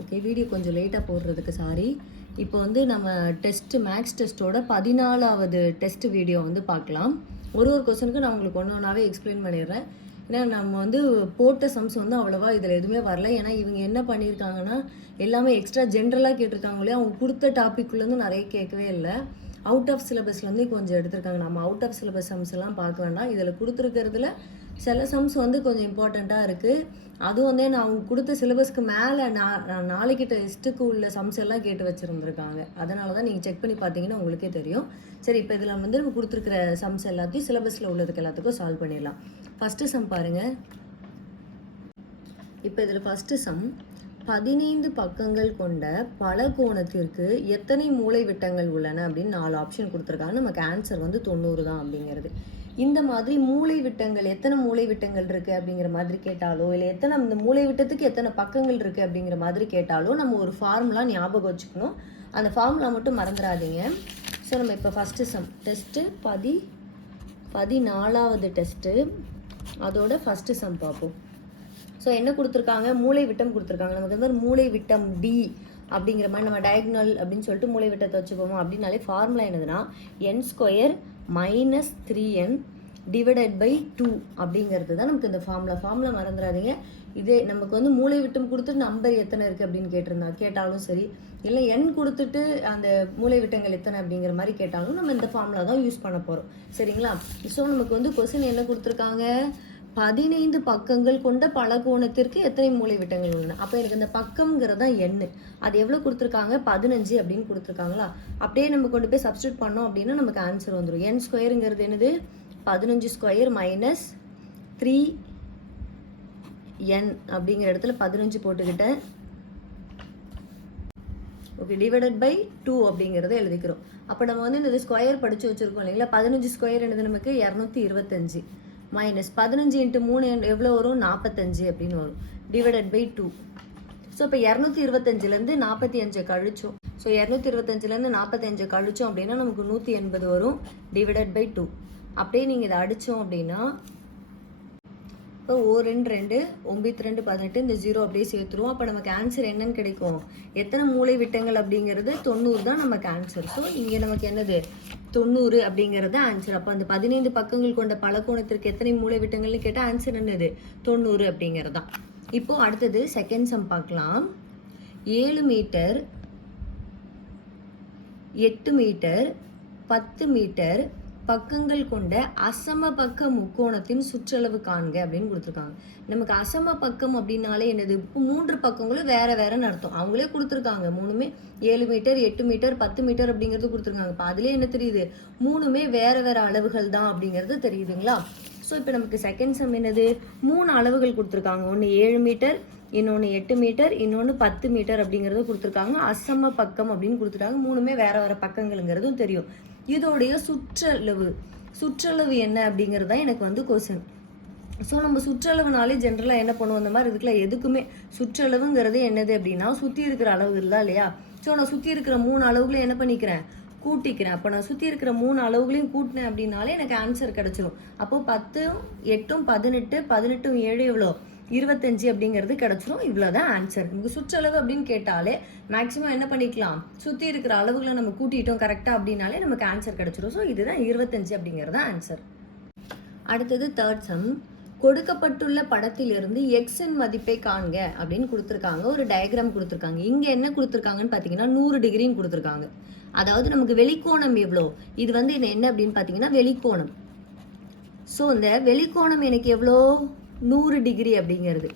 Okay, video கொஞ்சம் லேட்டாக போடுறதுக்கு சாரி. இப்போ வந்து நம்ம மேக்ஸ் டெஸ்ட்டோட 14வது டெஸ்ட் வீடியோ வந்து பார்க்கலாம். ஒரு கொஸ்டினுக்கு நான் உங்களுக்கு ஒன்று ஒன்றாவே எக்ஸ்பிளைன் பண்ணிடுறேன். ஏன்னா நம்ம வந்து போட்ட சம்ஸ் வந்து அவ்வளோவா இதில் எதுவுமே வரல. ஏன்னா இவங்க என்ன பண்ணியிருக்காங்கன்னா எல்லாமே எக்ஸ்ட்ரா ஜென்ரலாக கேட்டிருக்காங்களே, அவங்க கொடுத்த டாப்பிக்குள்ளேருந்து நிறைய கேட்கவே இல்லை. அவுட் ஆஃப் சிலபஸ்லேருந்து கொஞ்சம் எடுத்திருக்காங்க. நம்ம அவுட் ஆஃப் சிலபஸ் சம்ஸ் எல்லாம் பார்க்க வேண்டாம். இதில் கொடுத்துருக்கிறதுல சில சம்ஸ் வந்து கொஞ்சம் இம்பார்ட்டண்ட்டாக இருக்குது. அதுவும் வந்து நான் அவங்க கொடுத்த சிலபஸ்க்கு மேலே நான் நாளைக்கு டெஸ்ட்டுக்கு உள்ள சம்ஸ் எல்லாம் கேட்டு வச்சுருந்துருக்காங்க. அதனால தான் நீங்கள் செக் பண்ணி பார்த்தீங்கன்னா உங்களுக்கே தெரியும். சரி, இப்போ இதில் வந்து நம்ம கொடுத்துருக்கிற சம்ஸ் எல்லாத்தையும் சிலபஸில் உள்ளதுக்கு எல்லாத்துக்கும் சால்வ் பண்ணிடலாம். ஃபஸ்ட்டு சம் பாருங்கள். இப்போ இதில் ஃபஸ்ட்டு சம் 15 பக்கங்கள் கொண்ட பலகோணத்திற்கு எத்தனை மூலை விட்டங்கள் உள்ளன அப்படின்னு 4 ஆப்ஷன் கொடுத்துருக்காங்க. நமக்கு ஆன்சர் வந்து 90 தான் அப்படிங்கிறது. இந்த மாதிரி மூலை விட்டங்கள் எத்தனை மூலை விட்டங்கள் இருக்குது அப்படிங்கிற மாதிரி கேட்டாலோ, இல்லை இந்த மூலை விட்டத்துக்கு எத்தனை பக்கங்கள் இருக்குது அப்படிங்கிற மாதிரி கேட்டாலோ நம்ம ஒரு ஃபார்முலா ஞாபகம் வச்சுக்கணும். அந்த ஃபார்முலா மட்டும் மறந்துடாதீங்க. ஸோ நம்ம இப்போ ஃபஸ்ட்டு சம் டெஸ்ட்டு 14வது டெஸ்ட்டு, அதோட ஃபஸ்ட்டு சம் பார்ப்போம். ஸோ என்ன கொடுத்துருக்காங்க, மூலை விட்டம் கொடுத்துருக்காங்க. நமக்கு வந்து மூலை விட்டம் டி அப்படிங்கிற மாதிரி நம்ம டயக்னல் அப்படின்னு சொல்லிட்டு மூலை விட்டத்தை வச்சுப்போம். அப்படின்னாலே ஃபார்முலா என்னதுன்னா n² - 3n டிவைடட் பை 2 அப்படிங்கிறது தான் நமக்கு இந்த ஃபார்முலா மறந்துடாதீங்க. இதே நமக்கு வந்து மூலை விட்டம் கொடுத்துட்டு நம்பர் எத்தனை இருக்குது அப்படின்னு கேட்டாலும் சரி, இல்லை n கொடுத்துட்டு அந்த மூலை விட்டங்கள் எத்தனை அப்படிங்கிற மாதிரி கேட்டாலும் நம்ம இந்த ஃபார்முலா தான் யூஸ் பண்ண போகிறோம். சரிங்களா? ஸோ நமக்கு வந்து கொஸ்டின் என்ன கொடுத்துருக்காங்க, 15 பக்கங்கள் கொண்ட பலகோணத்திற்கு எத்தனை மூலை விட்டங்கள் உள்ளன. அப்போ எனக்கு இந்த பக்கம்ங்கிறது தான் எண்ணு. அது எவ்வளோ கொடுத்துருக்காங்க, 15 அப்படின்னு கொடுத்துருக்காங்களா. அப்படியே நம்ம கொண்டு போய் சப்ஸ்டியூட் பண்ணோம் அப்படின்னா நமக்கு ஆன்சர் வந்துடும். n² என்னது, 15² - 3n அப்படிங்கிற இடத்துல 15 போட்டுக்கிட்டேன். ஓகே, டிவைடட் பை 2 அப்படிங்கிறத எழுதிக்கிறோம். அப்போ நம்ம வந்து இந்த ஸ்கொயர் படித்து வச்சுருக்கோம் இல்லைங்களா. 15² என்னது நமக்கு 225 மைனஸ் 15 × 3 எவ்வளோ வரும், 45 அப்படின்னு வரும். Divided by 2. ஸோ இப்போ 225லேருந்து 45 கழிச்சோம். ஸோ 225லேருந்து 45 கழிச்சோம் அப்படின்னா நமக்கு 180 வரும். Divided by 2. அப்படியே நீங்கள் இதை அடித்தோம் அப்படின்னா இப்போ 2 2 9 2 18 இந்த 0 அப்படியே சேர்த்துருவோம். அப்போ நமக்கு ஆன்சர் என்னன்னு கிடைக்கும், எத்தனை மூலை விட்டங்கள் அப்படிங்கிறது 90 தான் நமக்கு ஆன்சர். ஸோ இங்கே நமக்கு என்னது 90 அப்படிங்கிறது ஆன்சர். அப்போ அந்த 15 பக்கங்கள் கொண்ட பலகோணத்திற்கு எத்தனை மூலை விட்டங்கள்னு கேட்டால் ஆன்சர் என்னது 90 அப்படிங்கிறது தான். இப்போ அடுத்தது செகண்ட் சம் பார்க்கலாம். 7 மீட்டர் 8 மீட்டர் 10 மீட்டர் பக்கங்கள் கொண்ட அசம பக்க முக்கோணத்தின் சுற்றளவு காண்க அப்படின்னு கொடுத்துருக்காங்க. நமக்கு அசம பக்கம் அப்படின்னாலே என்னது, இப்போ 3 பக்கங்களும் வேற வேறன்னு அர்த்தம். அவங்களே கொடுத்துருக்காங்க. 3மே 7 மீட்டர் 8 மீட்டர் 10 மீட்டர் அப்படிங்கிறது கொடுத்துருக்காங்க. இப்போ அதுலேயே என்ன தெரியுது, 3மே வேற வேற அளவுகள் தான் அப்படிங்கிறது தெரியுதுங்களா. ஸோ இப்போ நமக்கு செகண்ட் சம் என்னது, 3 அளவுகள் கொடுத்துருக்காங்க. ஒன்று 7 மீட்டர், இன்னொன்று 8 மீட்டர், இன்னொன்று 10 மீட்டர் அப்படிங்கிறது கொடுத்துருக்காங்க. அசம பக்கம் அப்படின்னு கொடுத்துருக்காங்க. 3மே வேற வேற பக்கங்கள்ங்கிறதும் தெரியும். இதோடைய சுற்றளவு என்ன அப்படிங்கிறது தான் எனக்கு வந்து கொஸ்டின். ஸோ நம்ம சுற்றளவுனாலே ஜென்ரலாக என்ன பண்ணுவோம், இந்த மாதிரி இதுக்குள்ள எதுக்குமே சுற்றளவுங்கிறது என்னது அப்படின்னா சுற்றி இருக்கிற அளவுகள் தான் இல்லையா. ஸோ நான் சுற்றி இருக்கிற 3 அளவுகளையும் என்ன பண்ணிக்கிறேன், கூட்டிக்கிறேன். அப்போ நான் சுற்றி இருக்கிற 3 அளவுகளையும் கூட்டினேன் அப்படின்னாலே எனக்கு ஆன்சர் கிடச்சிரும். அப்போது 10 8 18 18 7 எவ்வளோ 25 அப்படிங்கிறது கிடச்சிரும். இவ்வளோதான் ஆன்சர். உங்களுக்கு சுற்றளவு அப்படின்னு கேட்டாலே மேக்ஸிமம் என்ன பண்ணிக்கலாம், சுற்றி இருக்கிற அளவுகளை நம்ம கூட்டிட்டோம் கரெக்டாக அப்படின்னாலே நமக்கு ஆன்சர் கிடச்சிரும். ஸோ இதுதான் 25 அப்படிங்கிறது ஆன்சர். அடுத்தது தேர்ட் சம். கொடுக்கப்பட்டுள்ள படத்திலிருந்து எக்ஸின் மதிப்பை காண்க அப்படின்னு கொடுத்துருக்காங்க. ஒரு டயக்ராம் கொடுத்துருக்காங்க. இங்கே என்ன கொடுத்துருக்காங்கன்னு பார்த்தீங்கன்னா 100 டிகிரின்னு கொடுத்துருக்காங்க. அதாவது நமக்கு வெளிக்கோணம் எவ்வளோ, இது வந்து என்ன அப்படின்னு பார்த்தீங்கன்னா வெளிக்கோணம். ஸோ இந்த வெளிக்கோணம் எனக்கு எவ்வளோ 100 டிகிரி அப்படிங்கிறது.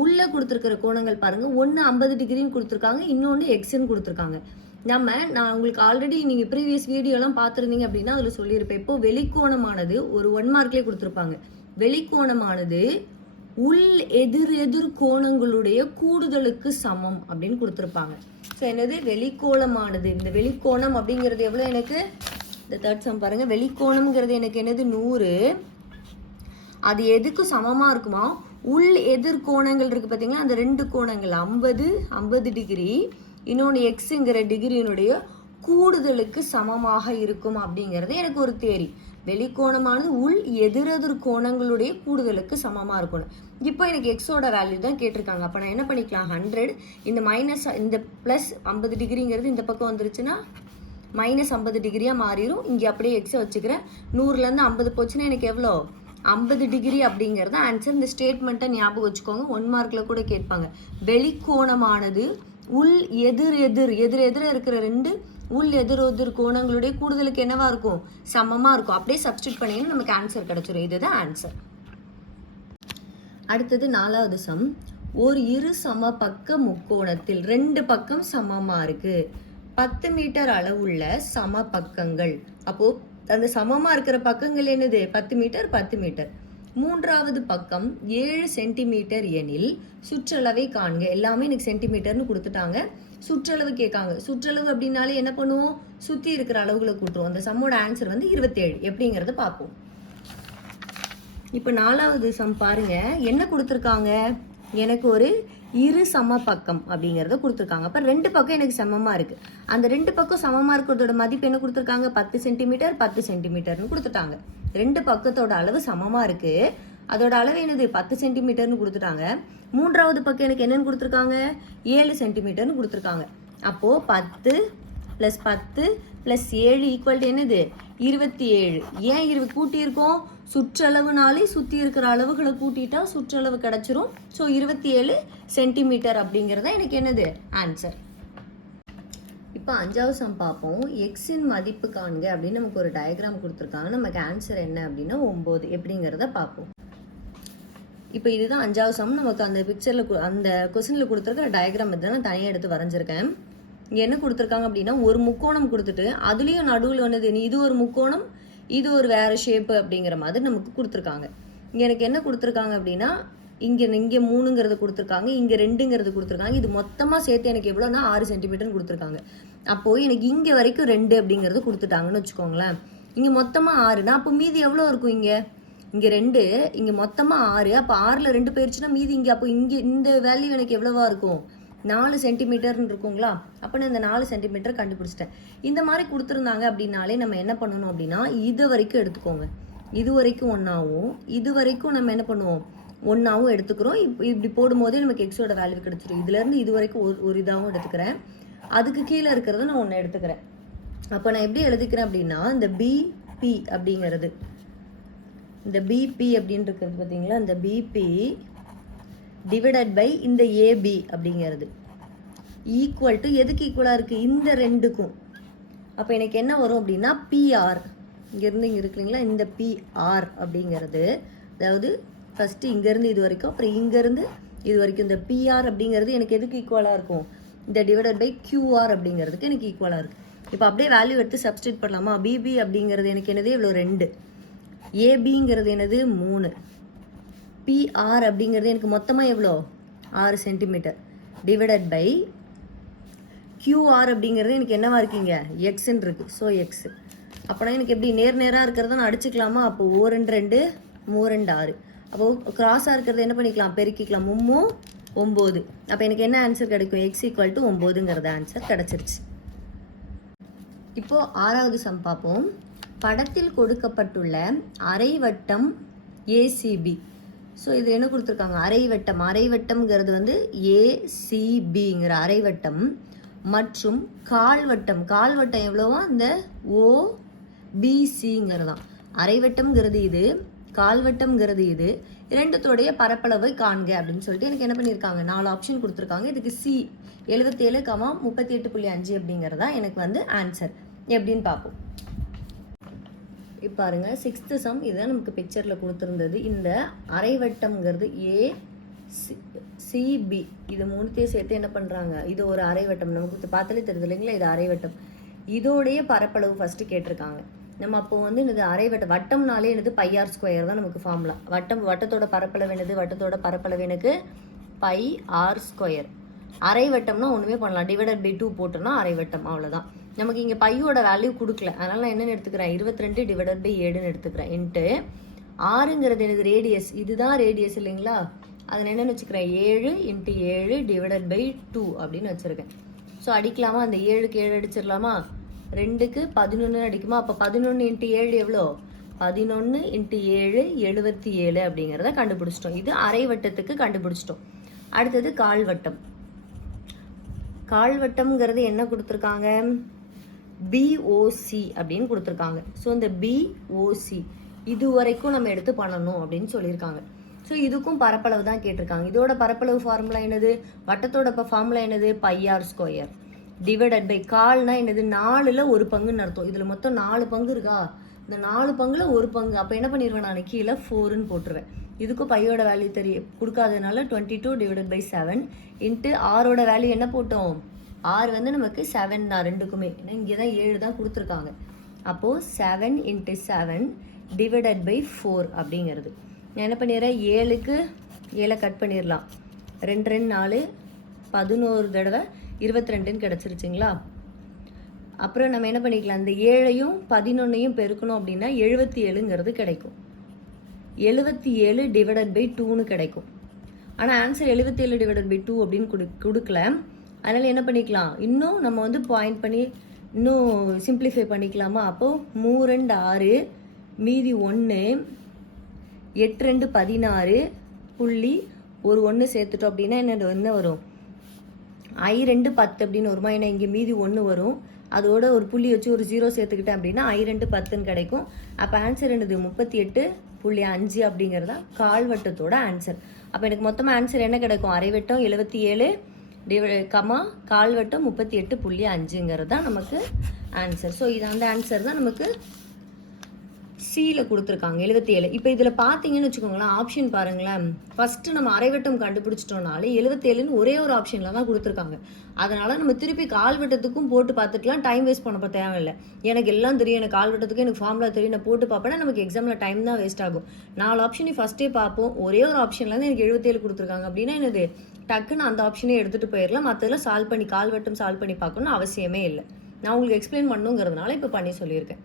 உள்ளே கொடுத்துருக்கிற கோணங்கள் பாருங்கள், ஒன்று 50 டிகிரின்னு கொடுத்துருக்காங்க, இன்னொன்று எக்ஸ்ன்னு கொடுத்துருக்காங்க. நான் உங்களுக்கு ஆல்ரெடி நீங்கள் ப்ரீவியஸ் வீடியோலாம் பார்த்துருந்தீங்க அப்படின்னா அதில் சொல்லியிருப்பேன். இப்போ வெளிக்கோணமானது ஒரு 1 மார்க்லேயே கொடுத்துருப்பாங்க. வெளிக்கோணமானது உள் எதிர் கோணங்களுடைய கூடுதலுக்கு சமம் அப்படின்னு கொடுத்துருப்பாங்க. ஸோ என்னது வெளிக்கோணமானது, இந்த வெளிக்கோணம் அப்படிங்கிறது எவ்வளோ எனக்கு, இந்த தேர்ட் சம் பாருங்கள். வெளிக்கோணம்ங்கிறது எனக்கு என்னது 100. அது எதுக்கு சமமாக இருக்குமா, உள் எதிர்கோணங்கள் இருக்குது பார்த்தீங்களா, அந்த 2 கோணங்கள் 50 50 டிகிரி, இன்னொன்று எக்ஸுங்கிற டிகிரியினுடைய கூடுதலுக்கு சமமாக இருக்கும் அப்படிங்கிறது எனக்கு ஒரு தேரி. வெளிக்கோணமானது உள் எதிரெதிர் கோணங்களுடைய கூடுதலுக்கு சமமாக இருக்கணும். இப்போ எனக்கு எக்ஸோட வேல்யூ தான் கேட்டிருக்காங்க. அப்போ நான் என்ன பண்ணிக்கலாம், 100 இந்த மைனஸ் இந்த ப்ளஸ் 50 டிகிரிங்கிறது இந்த பக்கம் வந்துருச்சுன்னா மைனஸ் 50 டிகிரியாக மாறிடும். இங்கே அப்படியே எக்ஸை வச்சுக்கிறேன். 100லேருந்து 50 போச்சுன்னா எனக்கு எவ்வளோ, 50 டிகிரி அப்படிங்கிறது ஆன்சர். இந்த ஸ்டேட்மெண்ட்டை ஞாபகம் வச்சுக்கோங்க, 1 மார்க்கில் கூட கேட்பாங்க. வெளிக்கோணமானது உள் எதிர் இருக்கிற ரெண்டு உள் எதிர் கோணங்களுடைய கூடுதலுக்கு என்னவா இருக்கும், சமமா இருக்கும். அப்படியே சப்ஸ்டிட் பண்ணீங்கன்னா நமக்கு ஆன்சர் கிடைச்சிடும். இதுதான் ஆன்சர். அடுத்தது 4வது சம். ஒரு இரு சம பக்க முக்கோணத்தில் 2 பக்கம் சமமா இருக்கு. 10 மீட்டர் அளவுள்ள சம பக்கங்கள். அப்போ அந்த சமமா இருக்கிற பக்கங்கள் என்னது, 10 மீட்டர் 10 மீட்டர். 3வது பக்கம் 7 சென்டிமீட்டர் எனில் சுற்றளவை காண்க. எல்லாமே எனக்கு சென்டிமீட்டர்னு கொடுத்துட்டாங்க. சுற்றளவு கேட்காங்க. சுற்றளவு அப்படின்னாலே என்ன பண்ணுவோம், சுற்றி இருக்கிற அளவுகளை கூட்டுருவோம். அந்த சம்மோட ஆன்சர் வந்து 27. எப்படிங்கிறத பார்ப்போம். இப்போ 4வது சம் பாருங்க, என்ன கொடுத்துருக்காங்க, எனக்கு ஒரு இரு சம பக்கம் அப்படிங்கிறத கொடுத்துருக்காங்க. அப்போ 2 பக்கம் எனக்கு சமமாக இருக்குது. அந்த 2 பக்கம் சமமாக இருக்கிறதோட மதிப்பு என்ன கொடுத்துருக்காங்க, 10 சென்டிமீட்டர் 10 சென்டிமீட்டர்னு கொடுத்துட்டாங்க. 2 பக்கத்தோட அளவு சமமாக இருக்குது. அதோட அளவு என்னது, 10 சென்டிமீட்டர்னு கொடுத்துட்டாங்க. 3வது பக்கம் எனக்கு என்னன்னு கொடுத்துருக்காங்க, 7 சென்டிமீட்டர்னு கொடுத்துருக்காங்க. அப்போது 10 + 10 + 7 = என்னது, 27. ஏன் 20 கூட்டியிருக்கோம், சுற்றளவுனாலே சுற்றி இருக்கிற அளவுகளை கூட்டிட்டா சுற்றளவு கிடச்சிரும். ஸோ 27 சென்டிமீட்டர் அப்படிங்கிறத எனக்கு என்னது ஆன்சர். இப்போ 5வது சம் பார்ப்போம். எக்ஸின் மதிப்பு காண்க அப்படின்னு நமக்கு ஒரு டயக்ராம் கொடுத்துருக்காங்க. நமக்கு ஆன்சர் என்ன அப்படின்னா 9. எப்படிங்கிறத பார்ப்போம். இப்போ இதுதான் 5வது சம். நமக்கு அந்த பிக்சரில் அந்த கொஸ்டினில் கொடுத்துருக்கிற டயக்ராம் இதை நான் தனியாக எடுத்து வரைஞ்சிருக்கேன். இங்கே என்ன கொடுத்துருக்காங்க அப்படின்னா, ஒரு முக்கோணம் கொடுத்துட்டு அதுலேயும் நடுவில் ஒன்று இது ஒரு முக்கோணம், இது ஒரு வேறு ஷேப்பு அப்படிங்கிற மாதிரி நமக்கு கொடுத்துருக்காங்க. இங்கே எனக்கு என்ன கொடுத்துருக்காங்க அப்படின்னா, இங்கே 3ங்கிறது கொடுத்துருக்காங்க, இங்கே 2ங்கிறது கொடுத்துருக்காங்க. இது மொத்தமாக சேர்த்து எனக்கு எவ்வளோனா 6 சென்டிமீட்டர்னு கொடுத்துருக்காங்க. அப்போது எனக்கு இங்கே வரைக்கும் 2 அப்படிங்கிறது கொடுத்துட்டாங்கன்னு வச்சுக்கோங்களேன். இங்கே மொத்தமாக 6னா அப்போ மீதி எவ்வளோ இருக்கும், இங்கே 2, இங்கே மொத்தமாக 6. அப்போ 6ல் 2 போயிடுச்சுன்னா மீதி இங்கே, அப்போ இங்கே இந்த வேல்யூ எனக்கு எவ்வளவா இருக்கும், 4 சென்டிமீட்டர்னு இருக்குங்களா. அப்போ நான் இந்த 4 சென்டிமீட்டர் கண்டுபிடிச்சிட்டேன். இந்த மாதிரி கொடுத்துருந்தாங்க அப்படின்னாலே நம்ம என்ன பண்ணணும் அப்படின்னா, இது வரைக்கும் எடுத்துக்கோங்க. இது வரைக்கும் ஒன்றாவும் இது வரைக்கும் நம்ம என்ன பண்ணுவோம், ஒன்றாவும் எடுத்துக்கிறோம். இப்படி போடும்போதே நமக்கு எக்ஸோட வேல்யூ கிடச்சிடும். இதுலேருந்து இது வரைக்கும் ஒரு இதாகவும் எடுத்துக்கிறேன். அதுக்கு கீழே இருக்கிறத நான் ஒன்று எடுத்துக்கிறேன். அப்போ நான் எப்படி எழுதிக்கிறேன் அப்படின்னா, இந்த பிபி அப்படிங்கிறது, இந்த பிபி அப்படின்னு இருக்கிறது பார்த்தீங்களா, இந்த பிபி டிவைடட் பை இந்த ஏபி அப்படிங்கிறது ஈக்குவல் டு எதுக்கு ஈக்குவலாக இருக்குது, இந்த 2க்கும். அப்போ எனக்கு என்ன வரும் அப்படின்னா, பிஆர் இங்கேருந்து இங்கே இருக்குங்களா, இந்த பிஆர் அப்படிங்கிறது, அதாவது ஃபஸ்ட்டு இங்கேருந்து இது வரைக்கும், அப்புறம் இங்கேருந்து இது வரைக்கும் இந்த பிஆர் அப்படிங்கிறது எனக்கு எதுக்கு ஈக்குவலாக இருக்கும், இந்த டிவைடட் பை கியூஆர் அப்படிங்கிறதுக்கு எனக்கு ஈக்குவலாக இருக்குது. இப்போ அப்படியே வேல்யூ எடுத்து சப்ஸ்டிட் பண்ணலாமா. பிபி அப்படிங்கிறது எனக்கு என்னது இவ்வளோ 2, ஏபிங்கிறது என்னது 3, பிஆர் அப்படிங்கிறது எனக்கு மொத்தமாக எவ்வளோ 6 சென்டிமீட்டர் டிவைடட் பை கியூஆர் அப்படிங்கிறது எனக்கு என்னவா இருக்கீங்க, எக்ஸ்ன்னு இருக்குது. So X. அப்போனா எனக்கு எப்படி நேராக இருக்கிறத நான் அடிச்சுக்கலாமா. அப்போ 2 2 3 2 6. அப்போது கிராஸாக இருக்கிறத என்ன பண்ணிக்கலாம், பெருக்கிக்கலாம். 3 9. அப்போ எனக்கு என்ன ஆன்சர் கிடைக்கும், எக்ஸ் ஈக்குவல் டு 9ங்கிறது ஆன்சர் கிடச்சிருச்சு. இப்போது 6வது சம் பார்ப்போம். படத்தில் கொடுக்கப்பட்டுள்ள அரைவட்டம் ஏசிபி. ஸோ இது என்ன கொடுத்துருக்காங்க, அரைவட்டம். அரைவட்டம்ங்கிறது வந்து ஏசிபிங்கிற அரைவட்டம் மற்றும் கால்வட்டம். கால்வட்டம் எவ்வளோவா, இந்த ஓபிசிங்கிறதான். அரைவட்டம்ங்கிறது இது, கால்வட்டம்ங்கிறது இது. 2த்தோடைய பரப்பளவை காண்க அப்படின்னு சொல்லிட்டு எனக்கு என்ன பண்ணியிருக்காங்க, 4 ஆப்ஷன் கொடுத்துருக்காங்க. இதுக்கு சி 77, 38.5 அப்படிங்கிறதா எனக்கு வந்து ஆன்சர். எப்படின்னு பார்ப்போம். இப்போ பாருங்க 6th சம். இதுதான் நமக்கு பிக்சரில் கொடுத்துருந்தது. இந்த அரைவட்டம்ங்கிறது ஏசிபி, இது 3த்தையும் சேர்த்து என்ன பண்ணுறாங்க, இது ஒரு அரைவட்டம். நமக்கு பார்த்தாலே தெரியுது இல்லைங்களா, இது அரைவட்டம். இதோடைய பரப்பளவு ஃபஸ்ட்டு கேட்டிருக்காங்க. நம்ம அப்போ வந்து இது அரைவட்டம், வட்டம்னாலே என்னது πr² தான் நமக்கு ஃபார்முலா. வட்டத்தோட பரப்பளவு என்னது, வட்டத்தோட பரப்பளவு எனக்கு πr². அரைவட்டம்னா ஒன்றுமே பண்ணலாம், டிவைடட் பை 2 போட்டோம்னா அரைவட்டம், அவ்வளோதான். நமக்கு இங்கே பையோட வேல்யூ கொடுக்கல, அதனால் நான் என்னென்னு எடுத்துக்கிறேன், 22 டிவைடட் பை 7ன்னு எடுத்துக்கிறேன். இன்ட்டு 6ங்கிறது எனக்கு ரேடியஸ், இதுதான் ரேடியஸ் இல்லைங்களா, அதை என்னென்னு வச்சுக்கிறேன், 7 × 7 டிவைடட் பை 2 அப்படின்னு வச்சுருக்கேன். ஸோ அடிக்கலாமா, அந்த 7க்கு 7 அடிச்சிடலாமா, 2க்கு 11 அடிக்குமா? அப்போ 11 × 7 எவ்வளோ? 11 × 7 77 அப்படிங்கிறத கண்டுபிடிச்சிட்டோம். இது அரை வட்டத்துக்கு கண்டுபிடிச்சிட்டோம். அடுத்தது கால்வட்டம். கால்வட்டம்ங்கிறது என்ன கொடுத்துருக்காங்க? பிஓசி அப்படின்னு கொடுத்துருக்காங்க. ஸோ இந்த பிஓசி இது வரைக்கும் நம்ம எடுத்து பண்ணணும் அப்படின்னு சொல்லியிருக்காங்க. ஸோ இதுக்கும் பரப்பளவு தான் கேட்டிருக்காங்க. இதோட பரப்பளவு ஃபார்முலா என்னது? வட்டத்தோட ஃபார்முலா என்னது? πr² டிவைடட் பை கால்னா என்னது? 4ல் 1 பங்குன்னு அர்த்தம். இதில் மொத்தம் 4 பங்கு இருக்கா? இந்த 4 பங்குல 1 பங்கு. அப்போ என்ன பண்ணிடுவேன்? நான் கீழே 4ன்னு போட்டுருவேன். இதுக்கும் பையோட வேல்யூ கொடுக்காததுனால 22 டிவைடட் பை 7 இன்ட்டு ஆரோட வேல்யூ என்ன போட்டோம்? ஆர் வந்து நமக்கு 7 தான் ரெண்டுக்குமே. ஏன்னா இங்கே தான் 7 தான் கொடுத்துருக்காங்க. அப்போது 7 × 7 டிவைடட் பை 4 அப்படிங்கிறது. நான் என்ன பண்ணிடுறேன்? 7க்கு 7 கட் பண்ணிடலாம். 2 2 4 11 தடவை 22ன்னு கிடச்சிருச்சுங்களா? அப்புறம் நம்ம என்ன பண்ணிக்கலாம்? இந்த 7ஐயும் 11ஐயும் பெருக்கணும் அப்படின்னா 77ங்கிறது கிடைக்கும். 77 டிவைடட் பை 2ன்னு கிடைக்கும். ஆனால் ஆன்சர் 77 டிவைடட் பை 2 அப்படின்னு கொடுக்கல. அதனால் என்ன பண்ணிக்கலாம்? இன்னும் நம்ம வந்து பாயிண்ட் பண்ணி இன்னும் சிம்பிளிஃபை பண்ணிக்கலாமா? அப்போது 3 2 6 மீதி 1 8 2 16 புள்ளி ஒரு 1 சேர்த்துட்டோம் அப்படின்னா என்ன வரும்? I2 10 அப்படின்னு வருமா? ஏன்னா இங்கே மீதி 1 வரும். அதோட ஒரு புள்ளி வச்சு ஒரு 0 சேர்த்துக்கிட்டேன் அப்படின்னா I2 10ன்னு கிடைக்கும். அப்போ ஆன்சர் என்னது? 38.5 அப்படிங்கிறதா கால்வட்டத்தோட ஆன்சர். அப்போ எனக்கு மொத்தமாக ஆன்சர் என்ன கிடைக்கும்? அரைவட்டம் 77 கால்வட்டம் 38.5ங்கிறது தான் நமக்கு ஆன்சர். ஸோ இது அந்த ஆன்சர் தான் நமக்கு சியில் கொடுத்துருக்காங்க 77. இப்போ இதில் பார்த்தீங்கன்னு வச்சுக்கோங்களேன், ஆப்ஷன் பாருங்களேன். ஃபஸ்ட்டு நம்ம அரைவட்டம் கண்டுபிடிச்சிட்டோம்னாலே 77ன்னு ஒரே ஒரு ஆப்ஷனில் தான் கொடுத்துருக்காங்க. அதனால் நம்ம திருப்பி கால்வட்டத்துக்கும் போட்டு பார்த்துக்கலாம். டைம் வேஸ்ட் பண்ண தேவையில்லை. எனக்கு எல்லாம் தெரியும், எனக்கு கால்வட்டத்துக்கு எனக்கு ஃபார்முலா தெரியும், நான் போட்டு பார்ப்பேன்னா நமக்கு எக்ஸாமில் டைம் தான் வேஸ்ட் ஆகும். 4 ஆப்ஷனையும் ஃபஸ்ட்டே பார்ப்போம். ஒரே ஒரு ஆப்ஷன்லேருந்து எனக்கு 77 கொடுத்துருக்காங்க அப்படின்னா என்னது? டக்குன்னு அந்த ஆப்ஷனே எடுத்துகிட்டு போயிடலாம். மற்றதெல்லாம் சால்வ் பண்ணி கால்வட்டம் சால்வ் பண்ணி பார்க்கணும்னு அவசியமே இல்லை. நான் உங்களுக்கு எக்ஸ்பிளைன் பண்ணுங்கிறதுனால இப்போ பண்ணி சொல்லியிருக்கேன்.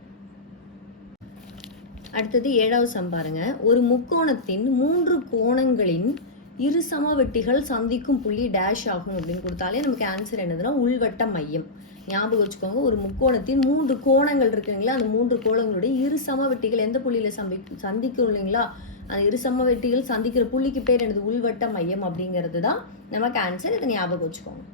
அடுத்தது 7வது சம் பாருங்க. ஒரு முக்கோணத்தின் 3 கோணங்களின் இரு சமவெட்டிகள் சந்திக்கும் புள்ளி டேஷ் ஆகும் அப்படின்னு கொடுத்தாலே நமக்கு ஆன்சர் என்னதுன்னா உள்வட்ட மையம். ஞாபகம் வச்சுக்கோங்க, ஒரு முக்கோணத்தின் 3 கோணங்கள் இருக்குங்களா, அந்த 3 கோணங்களுடைய இரு சமவெட்டிகள் எந்த புள்ளியில சந்திக்கும் இல்லைங்களா, அந்த இரு சமவெட்டிகள் சந்திக்கிற புள்ளிக்கு பேர் என்னது? உள்வட்ட மையம் அப்படிங்கிறது தான் நமக்கு ஆன்சர். இதை ஞாபகம் வச்சுக்கோங்க.